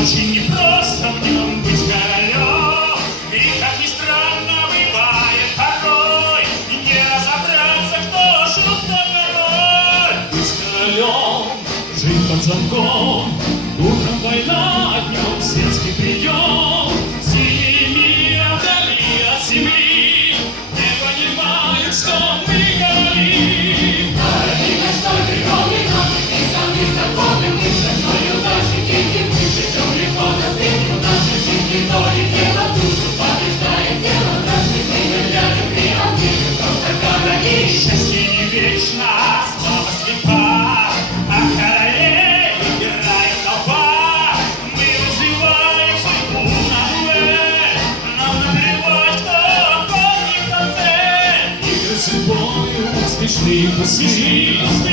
Очень непросто в нем быть королем, и, как ни странно, бывает порой не разобраться, кто шут, кто король. Быть королем, жить под замком, утром война, днем светский прием, синие мира вдали от земли не понимают, что мы короли. Короли наш только кровный нам, и сами законы мы шагною наши дети. Нашей жизни доли дело душу побеждает дело нашей мы для любви, а мы просто короли. Счастье не вечно, слава слепа, а королей выбирает толпа. Мы развиваем судьбу на дуэль, нам наплевать, кто помнит на цель. Игры судьбою, смешные пустые.